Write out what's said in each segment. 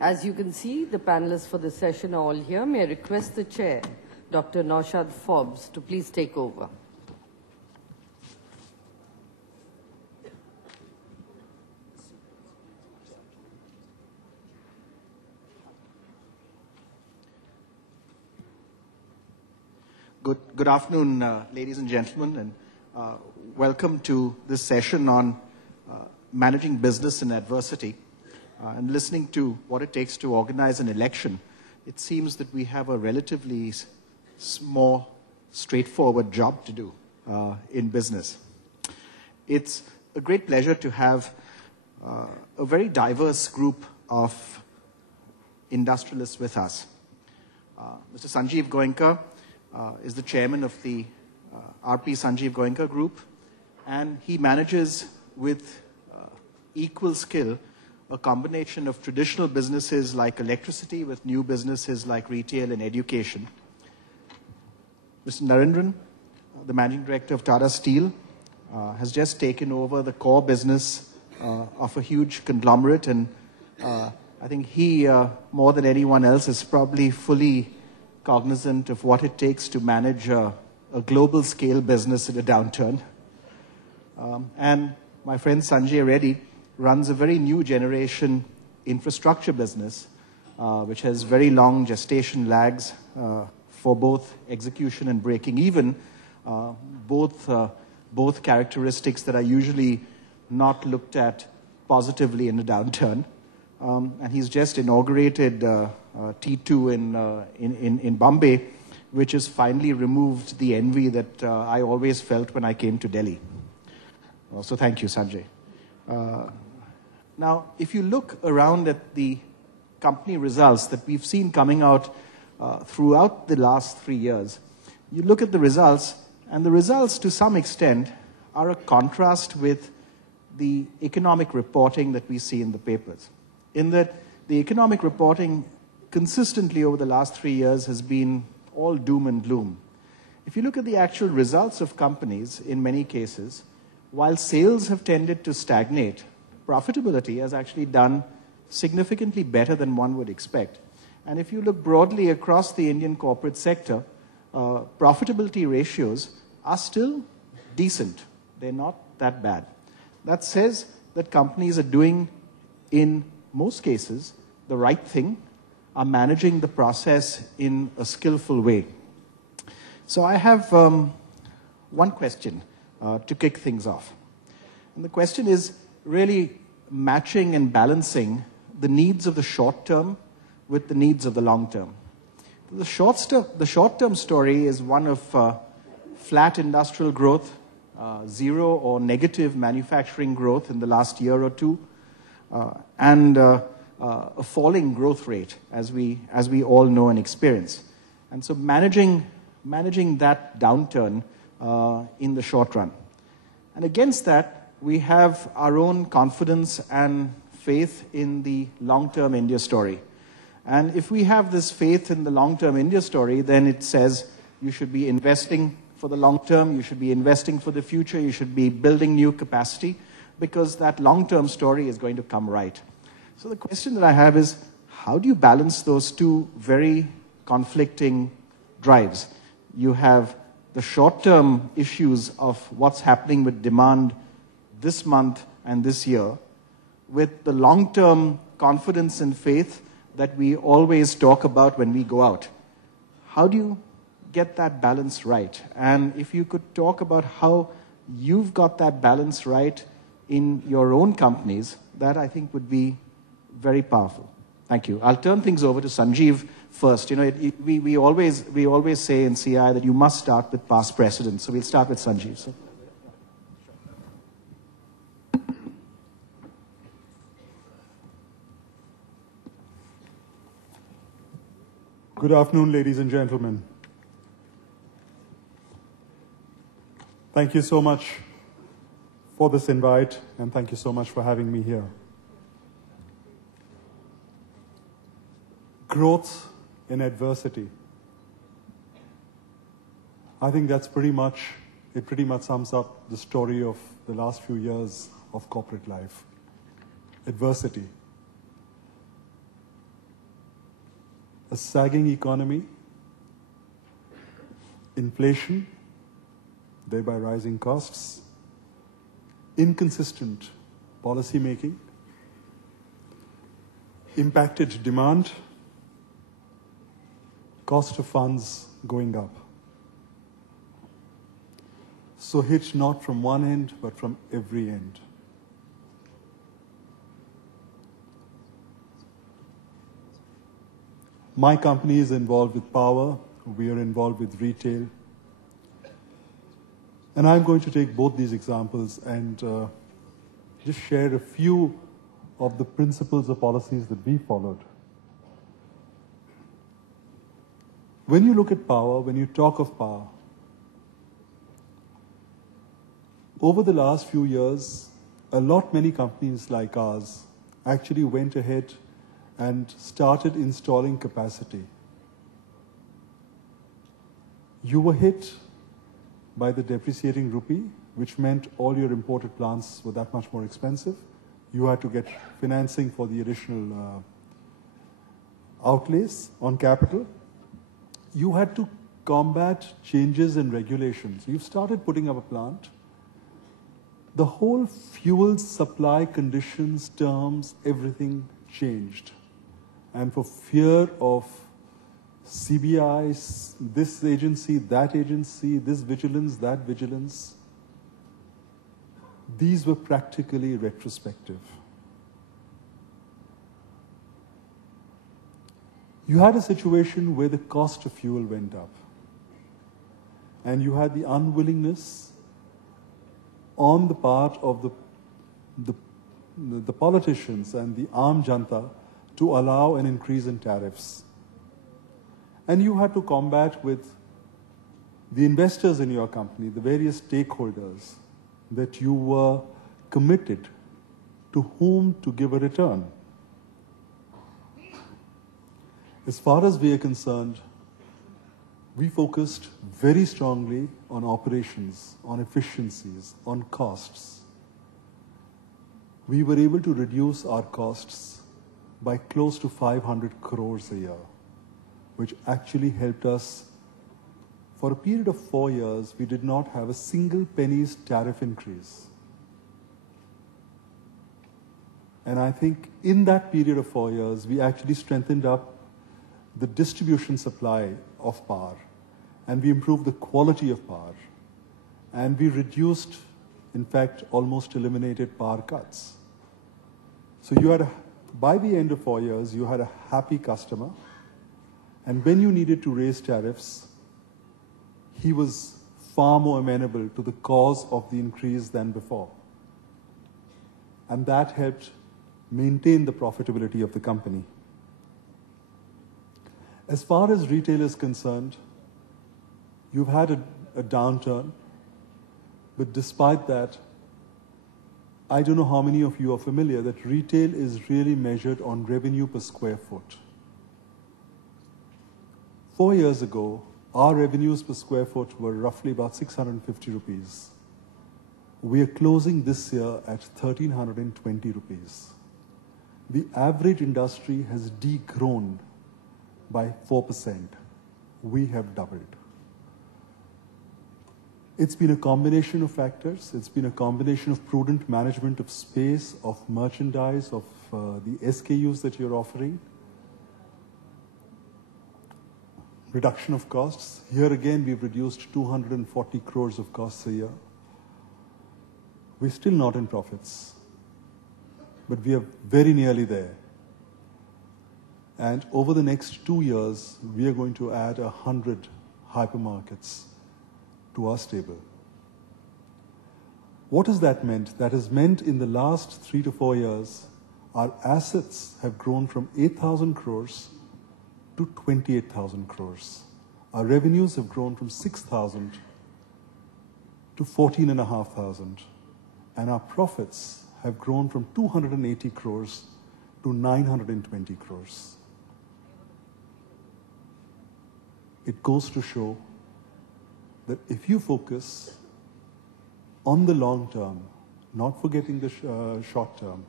As you can see, the panelists for this session are all here. May I request the chair, Dr. Naushad Forbes, to please take over. Good afternoon, ladies and gentlemen, and welcome to this session on managing business in adversity. And listening to what it takes to organize an election, it seems that we have a relatively more straightforward job to do in business. It's a great pleasure to have a very diverse group of industrialists with us. Mr. Sanjiv Goenka is the chairman of the RP-Sanjiv Goenka group, and he manages with equal skill a combination of traditional businesses like electricity with new businesses like retail and education. Mr. Narendran, the managing director of Tata Steel, has just taken over the core business of a huge conglomerate, and I think he, more than anyone else, is probably fully cognizant of what it takes to manage a global scale business in a downturn. And my friend Sanjay Reddy runs a very new generation infrastructure business, which has very long gestation lags for both execution and breaking even, both characteristics that are usually not looked at positively in a downturn. And he's just inaugurated T2 in Bombay, which has finally removed the envy that I always felt when I came to Delhi. So thank you, Sanjay. Now, if you look around at the company results that we've seen coming out throughout the last 3 years, you look at the results, and the results to some extent are a contrast with the economic reporting that we see in the papers. In that the economic reporting consistently over the last 3 years has been all doom and gloom. If you look at the actual results of companies, in many cases, while sales have tended to stagnate, profitability has actually done significantly better than one would expect. And if you look broadly across the Indian corporate sector, profitability ratios are still decent. They're not that bad. That says that companies are doing, in most cases, the right thing, are managing the process in a skillful way. So I have one question to kick things off. And the question is really matching and balancing the needs of the short term with the needs of the long term. The short term story is one of flat industrial growth, zero or negative manufacturing growth in the last year or two, and a falling growth rate, as we all know and experience. And so managing that downturn in the short run. And against that, we have our own confidence and faith in the long-term India story. And if we have this faith in the long-term India story, then it says you should be investing for the long term, you should be investing for the future, you should be building new capacity, because that long-term story is going to come right. So the question that I have is, how do you balance those two very conflicting drives? You have the short-term issues of what's happening with demand this month and this year, with the long-term confidence and faith that we always talk about when we go out. How do you get that balance right? And if you could talk about how you've got that balance right in your own companies, that I think would be very powerful. Thank you. I'll turn things over to Sanjiv first. You know, we always say in CI that you must start with past precedents. So we'll start with Sanjiv. So. Good afternoon, ladies and gentlemen. Thank you so much for this invite, and thank you so much for having me here. Growth in adversity. I think that's pretty much sums up the story of the last few years of corporate life. Adversity. a sagging economy, inflation, thereby rising costs, inconsistent policy making, impacted demand, cost of funds going up. So hit not from one end, but from every end. My company is involved with power. We are involved with retail. And I'm going to take both these examples and just share a few of the principles or policies that we followed. When you look at power, when you talk of power, over the last few years, many companies like ours actually went ahead and started installing capacity. You were hit by the depreciating rupee, which meant all your imported plants were that much more expensive. You had to get financing for the additional outlays on capital. You had to combat changes in regulations. You've started putting up a plant. The whole fuel supply conditions, terms, everything changed. And for fear of CBI, this agency, this vigilance, that vigilance, these were practically retrospective. You had a situation where the cost of fuel went up. And you had the unwillingness on the part of the politicians and the Aam Janta to allow an increase in tariffs. And you had to combat with the investors in your company, the various stakeholders, that you were committed to whom to give a return. As far as we are concerned, we focused very strongly on operations, on efficiencies, on costs. We were able to reduce our costs by close to 500 crores a year, which actually helped us. For a period of 4 years, we did not have a single penny's tariff increase. And I think in that period of 4 years, we actually strengthened up the distribution supply of power, and we improved the quality of power, and we reduced, in fact, almost eliminated power cuts. So you had, by the end of 4 years, you had a happy customer, and when you needed to raise tariffs, he was far more amenable to the cause of the increase than before. And that helped maintain the profitability of the company. As far as retail is concerned, you've had a downturn, but despite that, I don't know how many of you are familiar that retail is really measured on revenue per square foot. 4 years ago, our revenues per square foot were roughly about 650 rupees. We are closing this year at 1,320 rupees. The average industry has degrown by 4%. We have doubled. It's been a combination of factors. It's been a combination of prudent management of space, of merchandise, of the SKUs that you're offering. Reduction of costs. Here again, we've reduced 240 crores of costs a year. We're still not in profits, but we are very nearly there. And over the next 2 years, we are going to add 100 hypermarkets to our stable. What has that meant? That has meant in the last 3 to 4 years, our assets have grown from 8,000 crores to 28,000 crores. Our revenues have grown from 6,000 to 14,500. And our profits have grown from 280 crores to 920 crores. It goes to show that if you focus on the long term, not forgetting the short term,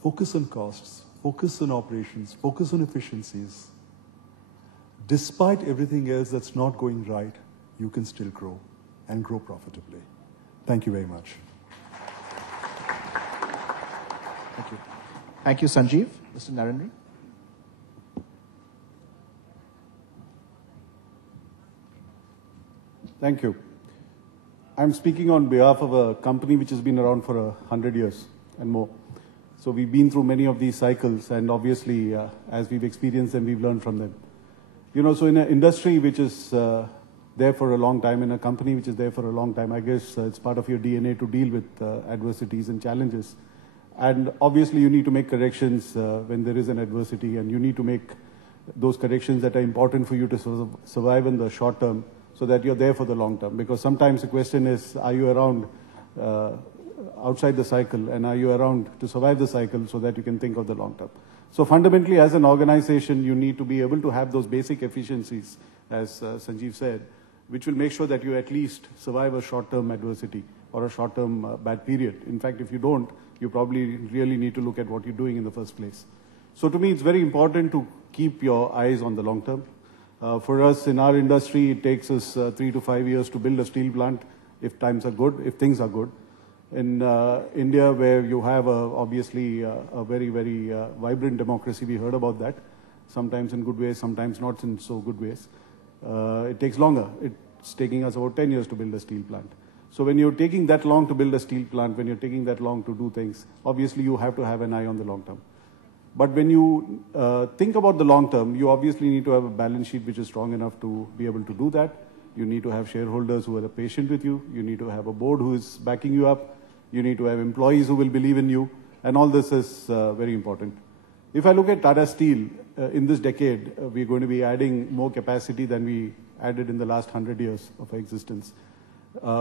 focus on costs, focus on operations, focus on efficiencies, despite everything else that's not going right, you can still grow and grow profitably. Thank you very much. Thank you. Thank you, Sanjiv. Mr. Narendran. Thank you. I'm speaking on behalf of a company which has been around for 100 years and more. So we've been through many of these cycles, and obviously, as we've experienced them, we've learned from them. You know, so in an industry which is there for a long time, in a company which is there for a long time, I guess it's part of your DNA to deal with adversities and challenges. And obviously, you need to make corrections when there is an adversity, and you need to make those corrections that are important for you to survive in the short term, so that you're there for the long term. Because sometimes the question is, are you around outside the cycle, and are you around to survive the cycle so that you can think of the long term? So fundamentally, as an organization, you need to be able to have those basic efficiencies, as Sanjiv said, which will make sure that you at least survive a short-term adversity or a short-term bad period. In fact, if you don't, you probably really need to look at what you're doing in the first place. So to me, it's very important to keep your eyes on the long term. For us in our industry, it takes us 3 to 5 years to build a steel plant if times are good, if things are good. In India, where you have obviously a very, very vibrant democracy, we heard about that, sometimes in good ways, sometimes not in so good ways. It takes longer. It's taking us about 10 years to build a steel plant. So when you're taking that long to build a steel plant, when you're taking that long to do things, obviously you have to have an eye on the long term. But when you think about the long term, you obviously need to have a balance sheet which is strong enough to be able to do that. You need to have shareholders who are patient with you. You need to have a board who is backing you up. You need to have employees who will believe in you. And all this is very important. If I look at Tata Steel, in this decade, we're going to be adding more capacity than we added in the last 100 years of our existence.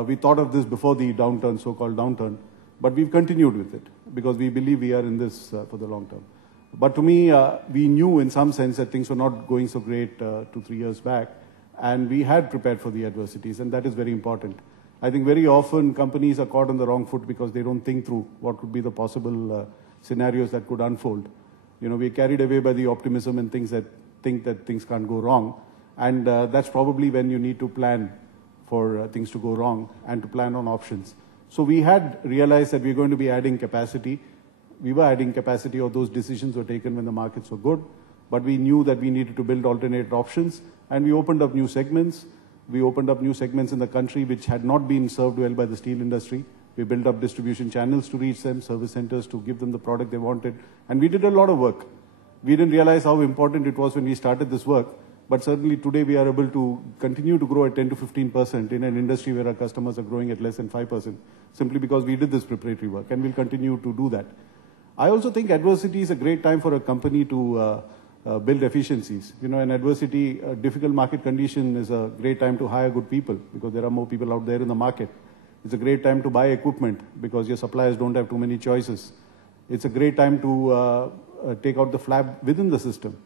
We thought of this before the downturn, so-called downturn, but we've continued with it because we believe we are in this for the long term. But to me, we knew in some sense that things were not going so great 2-3 years back, and we had prepared for the adversities, and that is very important. I think very often companies are caught on the wrong foot because they don't think through what could be the possible scenarios that could unfold. You know, we're carried away by the optimism and think that things can't go wrong, and that's probably when you need to plan for things to go wrong and to plan on options. So we had realized that we're going to be adding capacity. We were adding capacity, or those decisions were taken when the markets were good, but we knew that we needed to build alternate options, and we opened up new segments. We opened up new segments in the country which had not been served well by the steel industry. We built up distribution channels to reach them, service centers to give them the product they wanted, and we did a lot of work. We didn't realize how important it was when we started this work, but certainly today we are able to continue to grow at 10 to 15% in an industry where our customers are growing at less than 5%, simply because we did this preparatory work, and we'll continue to do that. I also think adversity is a great time for a company to build efficiencies. You know, an adversity, a difficult market condition is a great time to hire good people because there are more people out there in the market. It's a great time to buy equipment because your suppliers don't have too many choices. It's a great time to take out the flab within the system.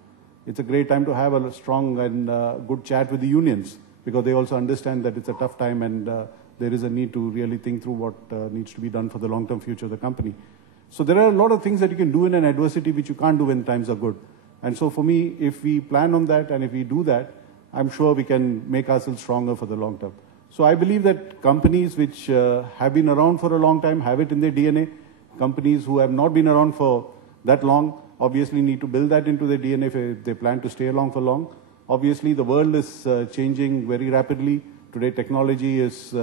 It's a great time to have a strong and good chat with the unions because they also understand that it's a tough time and there is a need to really think through what needs to be done for the long-term future of the company. So there are a lot of things that you can do in an adversity which you can't do when times are good. And so for me, if we plan on that and if we do that, I'm sure we can make ourselves stronger for the long term. So I believe that companies which have been around for a long time have it in their DNA. Companies who have not been around for that long obviously need to build that into their DNA if they plan to stay along for long. Obviously, the world is changing very rapidly. Today, technology is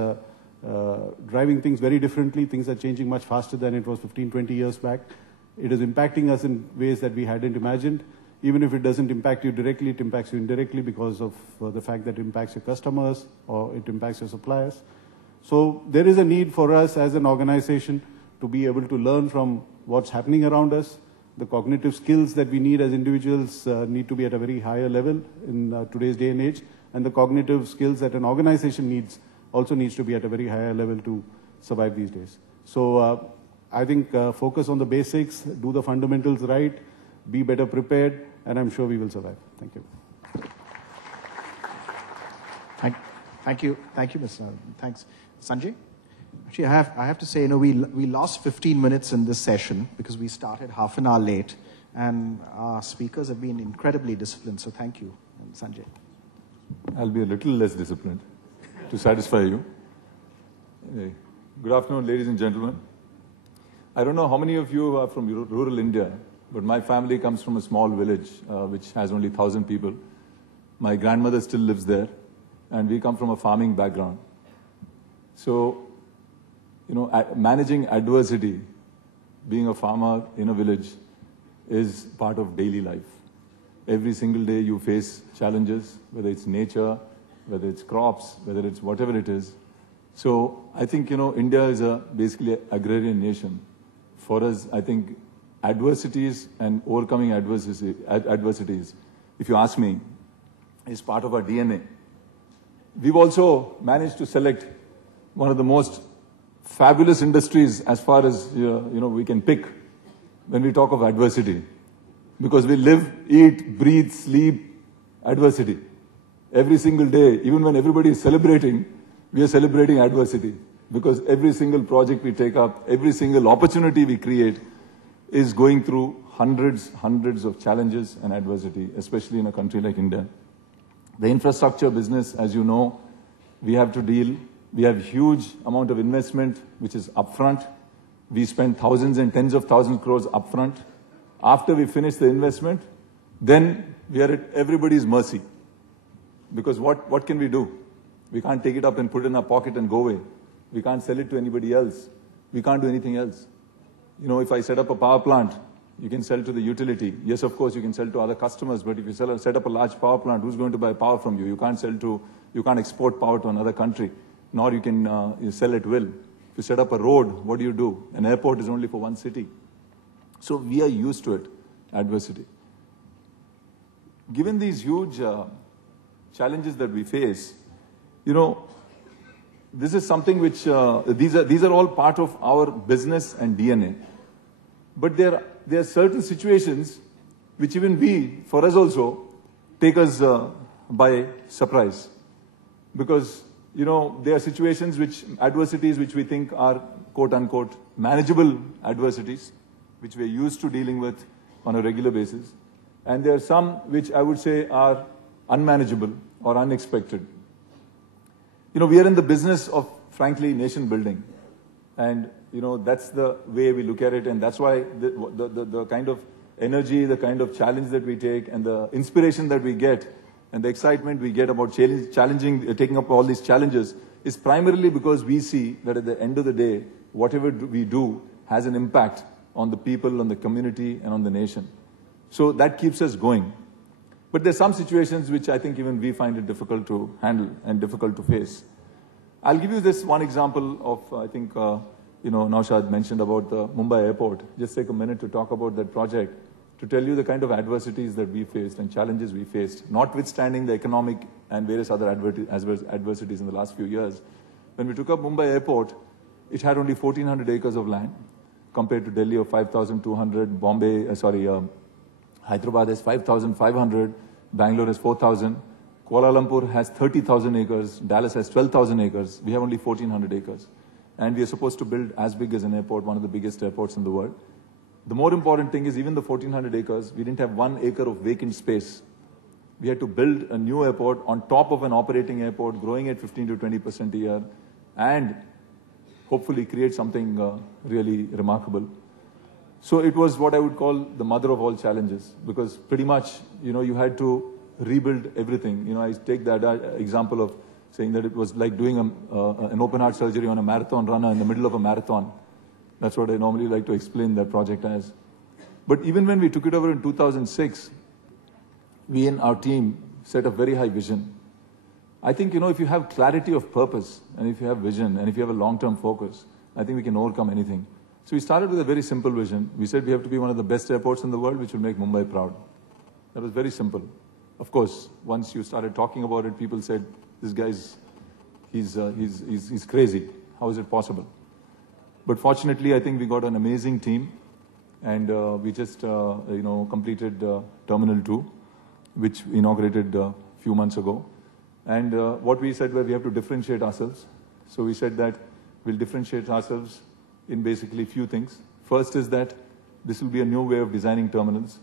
driving things very differently. Things are changing much faster than it was 15, 20 years back. It is impacting us in ways that we hadn't imagined. Even if it doesn't impact you directly, it impacts you indirectly because of the fact that it impacts your customers or it impacts your suppliers. So there is a need for us as an organization to be able to learn from what's happening around us. The cognitive skills that we need as individuals need to be at a very higher level in today's day and age. And the cognitive skills that an organization needs also needs to be at a very higher level to survive these days. So I think focus on the basics, do the fundamentals right, be better prepared, and I'm sure we will survive. Thank you. Thank you, Mr. Thanks. Sanjay? Actually, I have to say, you know, we lost 15 minutes in this session because we started half an hour late, and our speakers have been incredibly disciplined, so thank you, Sanjay. I'll be a little less disciplined to satisfy you. Good afternoon, ladies and gentlemen. I don't know how many of you are from rural India, but my family comes from a small village which has only 1,000 people. My grandmother still lives there, and we come from a farming background. So, managing adversity, being a farmer in a village, is part of daily life. Every single day you face challenges, whether it's nature, whether it's crops, whether it's whatever it is. So I think, India is basically an agrarian nation. For us, I think adversities and overcoming adversities, if you ask me, is part of our DNA. We've also managed to select one of the most fabulous industries as far as, we can pick when we talk of adversity. Because we live, eat, breathe, sleep adversity. Every single day, even when everybody is celebrating, we are celebrating adversity. Because every single project we take up, every single opportunity we create is going through hundreds of challenges and adversity, especially in a country like India. The infrastructure business, as you know, we have to deal. We have huge amount of investment, which is upfront. We spend thousands and tens of thousands of crores upfront. After we finish the investment, then we are at everybody's mercy. Because what can we do? We can't take it up and put it in our pocket and go away. We can't sell it to anybody else. We can't do anything else. If I set up a power plant, you can sell to the utility. Yes, of course, you can sell to other customers, but if you set up a large power plant, who's going to buy power from you? You can't export power to another country, nor you can you sell at will. If you set up a road, what do? An airport is only for one city. So we are used to it, adversity. Given these huge challenges that we face, this is something which, these are all part of our business and DNA. But there are certain situations which even for us also, take us by surprise. Because, there are situations adversities which we think are quote-unquote manageable adversities, which we are used to dealing with on a regular basis. And there are some which I would say are unmanageable or unexpected. We are in the business of, frankly, nation building. And, that's the way we look at it. And that's why the kind of energy, the kind of challenge that we take and the inspiration that we get and the excitement we get about taking up all these challenges is primarily because we see that at the end of the day, whatever we do has an impact on the people, on the community, and on the nation. So that keeps us going. But there's some situations which I think even we find it difficult to handle and difficult to face. I'll give you this one example of, I think, Naushad mentioned about the Mumbai airport. Just take a minute to talk about that project, to tell you the kind of adversities that we faced and challenges we faced, notwithstanding the economic and various other adversities in the last few years. When we took up Mumbai airport, it had only 1,400 acres of land, compared to Delhi of 5,200, Hyderabad has 5,500, Bangalore has 4,000, Kuala Lumpur has 30,000 acres, Dallas has 12,000 acres, we have only 1,400 acres. And we are supposed to build as big as an airport, one of the biggest airports in the world. The more important thing is even the 1,400 acres, we didn't have 1 acre of vacant space. We had to build a new airport on top of an operating airport, growing at 15 to 20% a year, and hopefully create something really remarkable. So it was what I would call the mother of all challenges, because pretty much, you had to rebuild everything. I take that example of saying that it was like doing an open heart surgery on a marathon runner in the middle of a marathon. That's what I normally like to explain that project as. But even when we took it over in 2006, we in our team set a very high vision. I think, if you have clarity of purpose, and if you have vision, and if you have a long-term focus, I think we can overcome anything. So we started with a very simple vision. We said we have to be one of the best airports in the world, which will make Mumbai proud. That was very simple. Of course, once you started talking about it, people said, this guy's, he's crazy. How is it possible? But fortunately, I think we got an amazing team, and we just, completed Terminal 2, which inaugurated a few months ago. And what we said was we have to differentiate ourselves. So we said that we'll differentiate ourselves in basically few things. First is that this will be a new way of designing terminals.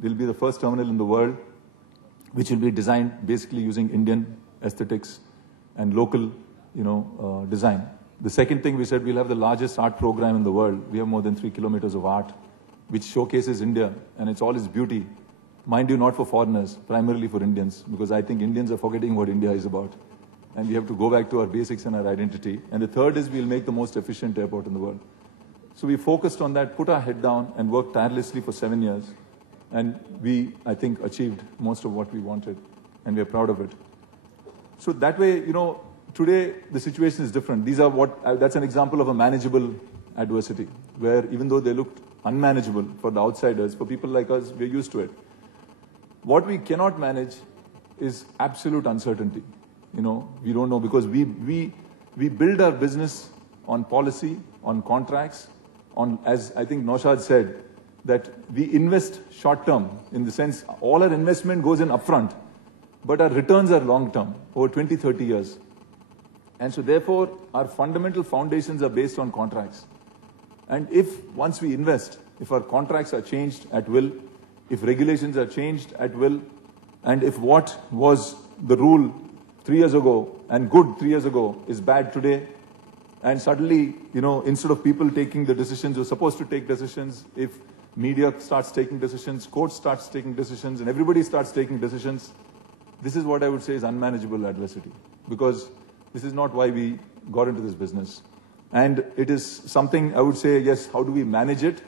This will be the first terminal in the world which will be designed basically using Indian aesthetics and local, design. The second thing we said, we'll have the largest art program in the world. We have more than 3 kilometers of art, which showcases India, and it's all its beauty. Mind you, not for foreigners, primarily for Indians, because I think Indians are forgetting what India is about. And we have to go back to our basics and our identity. And the third is we'll make the most efficient airport in the world. So we focused on that, put our head down, and worked tirelessly for 7 years. And we, I think, achieved most of what we wanted, and we're proud of it. So that way, today the situation is different. These are that's an example of a manageable adversity, where even though they looked unmanageable for the outsiders, for people like us, we're used to it. What we cannot manage is absolute uncertainty. We don't know, because we build our business on policy, on contracts, as I think Naushad said, that we invest short term, in the sense all our investment goes in upfront, but our returns are long term, over 20, 30 years. And so therefore, our fundamental foundations are based on contracts. And once we invest, if our contracts are changed at will, if regulations are changed at will, and if what was the rule 3 years ago and good 3 years ago is bad today, and suddenly, instead of people taking the decisions who are supposed to take decisions, if media starts taking decisions, courts starts taking decisions, and everybody starts taking decisions, this is what I would say is unmanageable adversity, because this is not why we got into this business. And it is something I would say, yes, how do we manage it?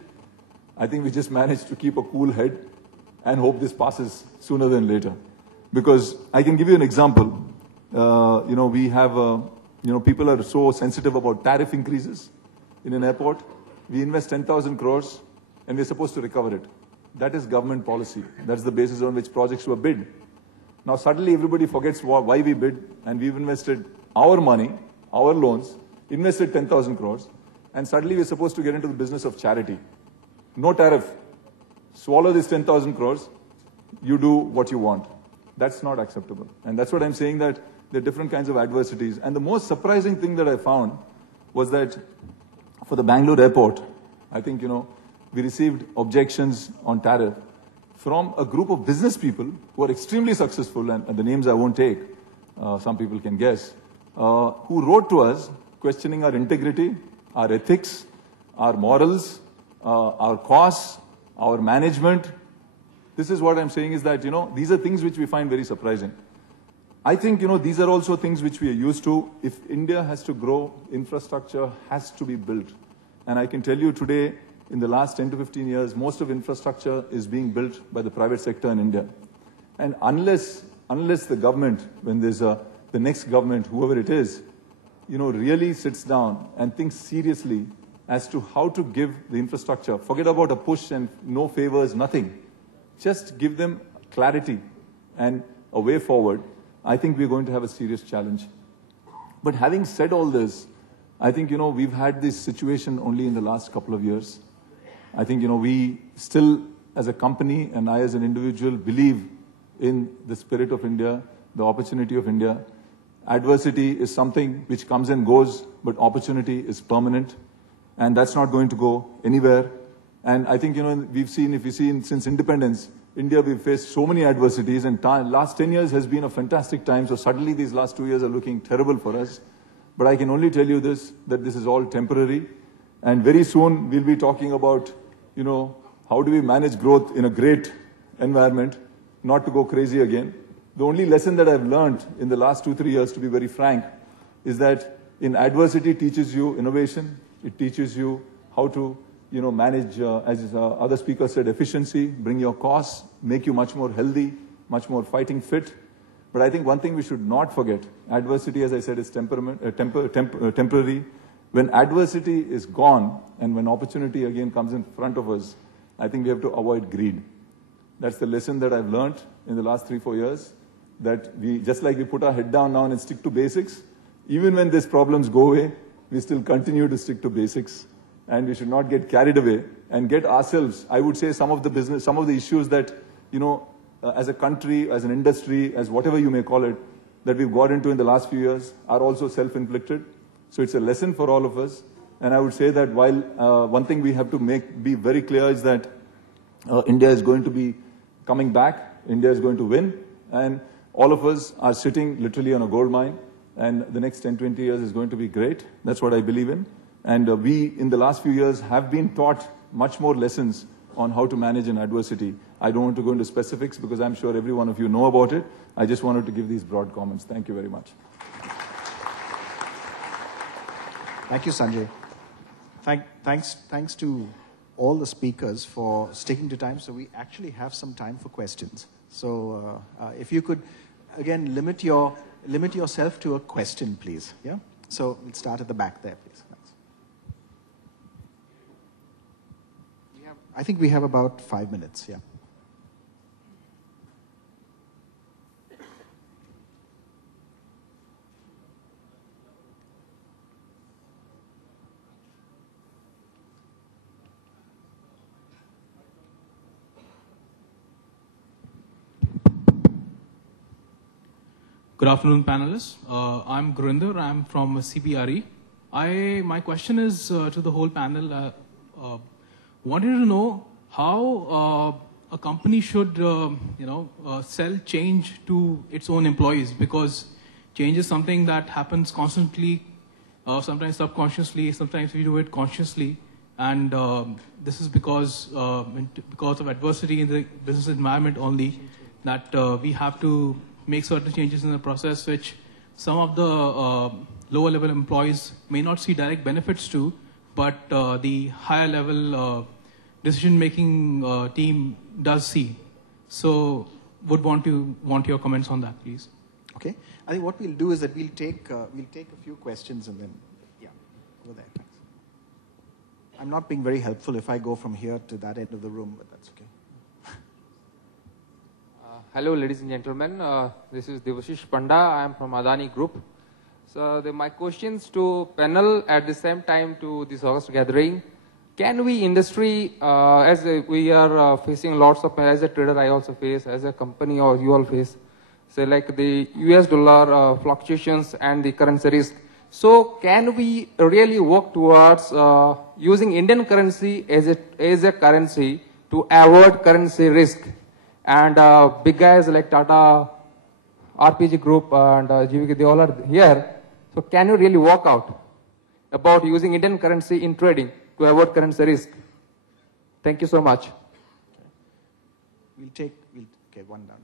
I think we just managed to keep a cool head and hope this passes sooner than later. Because I can give you an example. We have, people are so sensitive about tariff increases in an airport. We invest 10,000 crores and we're supposed to recover it. That is government policy. That's the basis on which projects were bid. Now suddenly everybody forgets why we bid, and we've invested our money, our loans, invested 10,000 crores, and suddenly we're supposed to get into the business of charity. No tariff. Swallow this 10,000 crores, you do what you want. That's not acceptable. And that's what I'm saying, that there are different kinds of adversities. And the most surprising thing that I found was that for the Bangalore airport, I think, we received objections on tariff from a group of business people who are extremely successful, and the names I won't take, some people can guess, who wrote to us questioning our integrity, our ethics, our morals, our costs, our management. This is what I'm saying, is that, these are things which we find very surprising. I think, these are also things which we are used to. If India has to grow, infrastructure has to be built. And I can tell you today, in the last 10 to 15 years, most of infrastructure is being built by the private sector in India. And unless the government, when there's the next government, whoever it is, really sits down and thinks seriously as to how to give the infrastructure, forget about a push and no favors, nothing. Just give them clarity and a way forward. I think we're going to have a serious challenge. But having said all this, I think, we've had this situation only in the last couple of years. I think, we still, as a company, and I as an individual, believe in the spirit of India, the opportunity of India. Adversity is something which comes and goes, but opportunity is permanent, and that's not going to go anywhere. And I think, we've seen since independence, India, we've faced so many adversities, and last 10 years has been a fantastic time. So suddenly these last 2 years are looking terrible for us. But I can only tell you this, that this is all temporary. And very soon we'll be talking about, how do we manage growth in a great environment, not to go crazy again. The only lesson that I've learned in the last 2-3 years, to be very frank, is that in adversity teaches you innovation. It teaches you how to, manage, as other speakers said, efficiency, bring your costs, make you much more healthy, much more fighting fit. But I think one thing we should not forget, adversity, as I said, is temporary. When adversity is gone and when opportunity again comes in front of us, I think we have to avoid greed. That's the lesson that I've learned in the last 3-4 years, that just like we put our head down now and stick to basics, even when these problems go away, we still continue to stick to basics, and we should not get carried away and get ourselves, I would say, some of the issues that, as a country, as an industry, as whatever you may call it, that we've got into in the last few years are also self-inflicted. So it's a lesson for all of us. And I would say that while one thing we have to be very clear is that India is going to be coming back, India is going to win, And all of us are sitting literally on a gold mine, and the next 10, 20 years is going to be great. That's what I believe in. And we, in the last few years, have been taught much more lessons on how to manage an adversity. I don't want to go into specifics because I'm sure every one of you know about it. I just wanted to give these broad comments. Thank you very much. Thank you, Sanjay. Thanks to all the speakers for sticking to time. So we actually have some time for questions. So if you could, again, limit yourself to a question, please. Yeah. So we'll start at the back there, please. Thanks. I think we have about 5 minutes. Yeah. Good afternoon, panelists. I'm Gurinder. I'm from CBRE. My question is to the whole panel. Wanted to know how a company should, sell change to its own employees, because change is something that happens constantly, sometimes subconsciously, sometimes we do it consciously, and this is because of adversity in the business environment only that we have to make certain changes in the process, which some of the lower level employees may not see direct benefits to, but the higher level decision-making team does see. So would want your comments on that, please. Okay. I think what we'll do is that we'll take a few questions and then, yeah, over there. Thanks. I'm not being very helpful if I go from here to that end of the room, but that's okay. Hello, ladies and gentlemen. This is Devashish Panda. I am from Adani Group. So my questions to panel at the same time to this August gathering. Can we industry, as we are facing lots of, as a trader I also face, as a company or you all face, say like the US dollar fluctuations and the currency risk. So can we really work towards using Indian currency as a currency to avoid currency risk? And big guys like Tata, RPG Group and GVK, they all are here. So can you really work out about using Indian currency in trading to avoid currency risk? Thank you so much. Okay. We'll take one down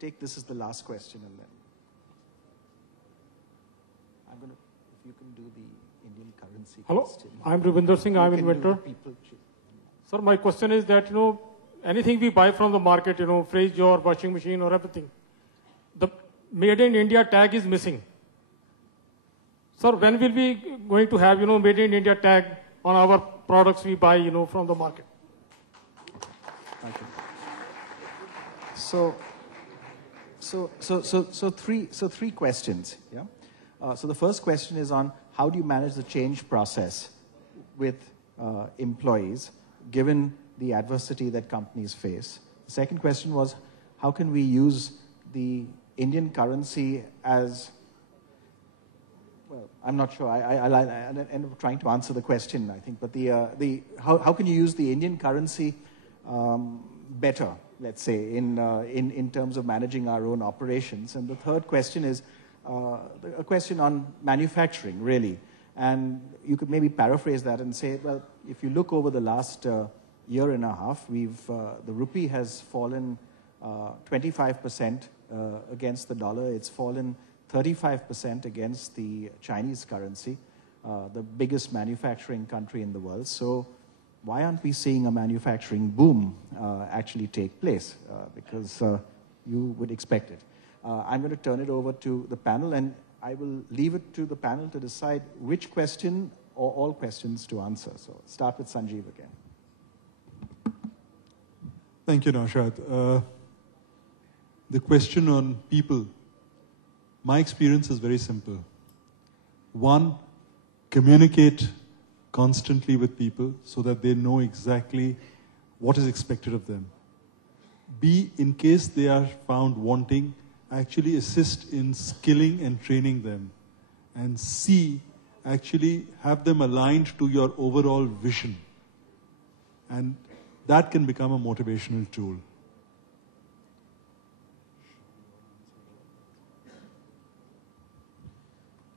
here. This is the last question and then. If you can do the Indian currency Hello, question. I'm Rubinder Singh, I'm inventor. Sir, my question is that, anything we buy from the market, fridge or washing machine or everything, the Made in India tag is missing. Sir, when will we going to have, Made in India tag on our products we buy, from the market? Thank you. So three questions. Yeah. So the first question is on how do you manage the change process with employees, given the adversity that companies face. The second question was, how can we use the Indian currency as, well, I'm not sure. I'll end up trying to answer the question, I think. But how can you use the Indian currency better, let's say, in terms of managing our own operations? And the third question is a question on manufacturing, really. And you could maybe paraphrase that and say, well, if you look over the last year and a half, the rupee has fallen 25% against the dollar. It's fallen 35% against the Chinese currency, the biggest manufacturing country in the world. So why aren't we seeing a manufacturing boom actually take place? Because you would expect it. I'm going to turn it over to the panel, and I will leave it to the panel to decide which question or all questions to answer. So start with Sanjiv again. Thank you, Naushad. The question on people, my experience is very simple. One, communicate constantly with people so that they know exactly what is expected of them. B, in case they are found wanting, actually assist in skilling and training them. And C, actually have them aligned to your overall vision. And that can become a motivational tool.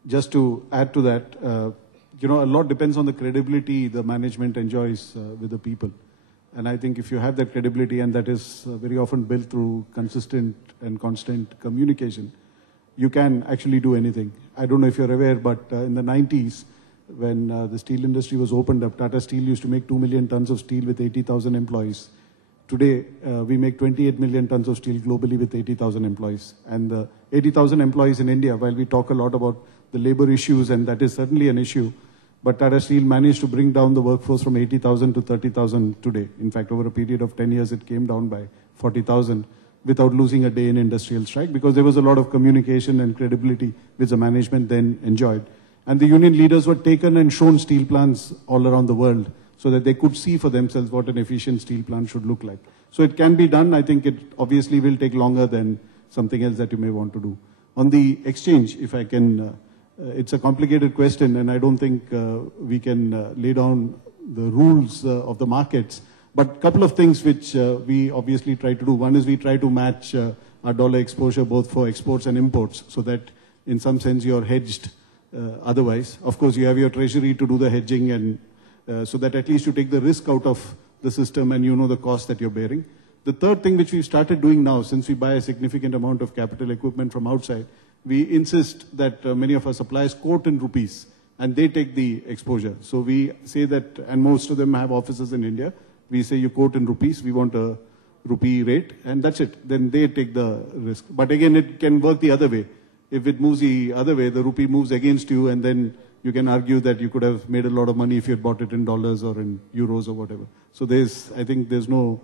just to add to that, you know, a lot depends on the credibility the management enjoys with the people. And I think if you have that credibility, and that is very often built through consistent and constant communication, you can actually do anything. I don't know if you're aware, but in the 90s, when the steel industry was opened up, Tata Steel used to make 2 million tons of steel with 80,000 employees. Today, we make 28 million tons of steel globally with 80,000 employees. And the 80,000 employees in India, while we talk a lot about the labor issues, and that is certainly an issue, but Tata Steel managed to bring down the workforce from 80,000 to 30,000 today. In fact, over a period of 10 years, it came down by 40,000 without losing a day in industrial strike, because there was a lot of communication and credibility which the management then enjoyed. And the union leaders were taken and shown steel plants all around the world so that they could see for themselves what an efficient steel plant should look like. So it can be done. I think it obviously will take longer than something else that you may want to do. On the exchange, if I can, it's a complicated question, and I don't think we can lay down the rules of the markets. But a couple of things which we obviously try to do. One is we try to match our dollar exposure both for exports and imports, so that in some sense you're hedged otherwise. Of course, you have your treasury to do the hedging, and so that at least you take the risk out of the system and you know the cost that you're bearing. The third thing which we've started doing now, since we buy a significant amount of capital equipment from outside, we insist that many of our suppliers quote in rupees, and they take the exposure. So we say that, and most of them have offices in India, we say you quote in rupees, we want a rupee rate, and that's it. Then they take the risk. But again, it can work the other way. If it moves the other way, the rupee moves against you, and then you can argue that you could have made a lot of money if you had bought it in dollars or in euros or whatever. So I think there's no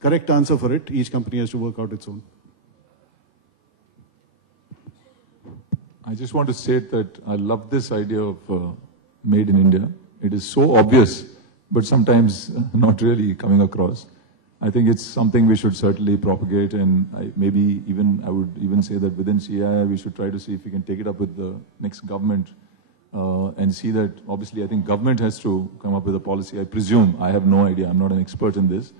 correct answer for it. Each company has to work out its own. I just want to state that I love this idea of made in India. It is so obvious, but sometimes not really coming across. I think it's something we should certainly propagate, and I would even say that within CII we should try to see if we can take it up with the next government and see that, obviously I think government has to come up with a policy. I presume, I have no idea, I'm not an expert in this,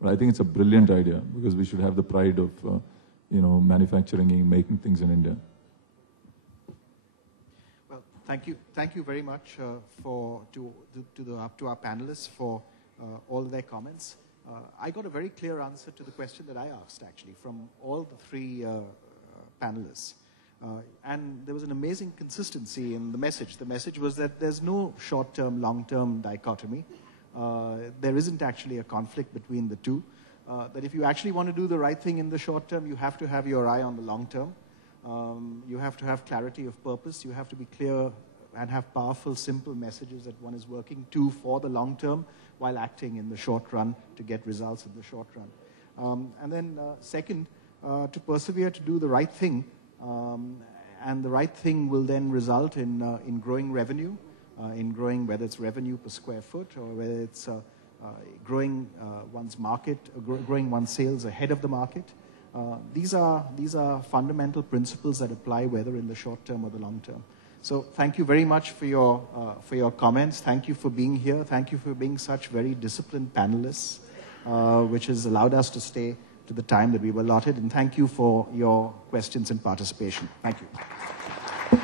but I think it's a brilliant idea, because we should have the pride of manufacturing and making things in India. Well, thank you very much to our panelists for all of their comments. I got a very clear answer to the question that I asked, actually, from all the three panelists. And there was an amazing consistency in the message. The message was that there's no short-term, long-term dichotomy. There isn't actually a conflict between the two. That if you actually want to do the right thing in the short term, you have to have your eye on the long term. You have to have clarity of purpose. You have to be clear and have powerful, simple messages that one is working to for the long term, while acting in the short run to get results in the short run. And then second, to persevere to do the right thing, and the right thing will then result in growing revenue, in growing, whether it's revenue per square foot or whether it's growing one's market, growing one's sales ahead of the market. These are fundamental principles that apply whether in the short term or the long term. So thank you very much for your comments. Thank you for being here. Thank you for being such very disciplined panelists, which has allowed us to stay to the time that we were allotted. And thank you for your questions and participation. Thank you.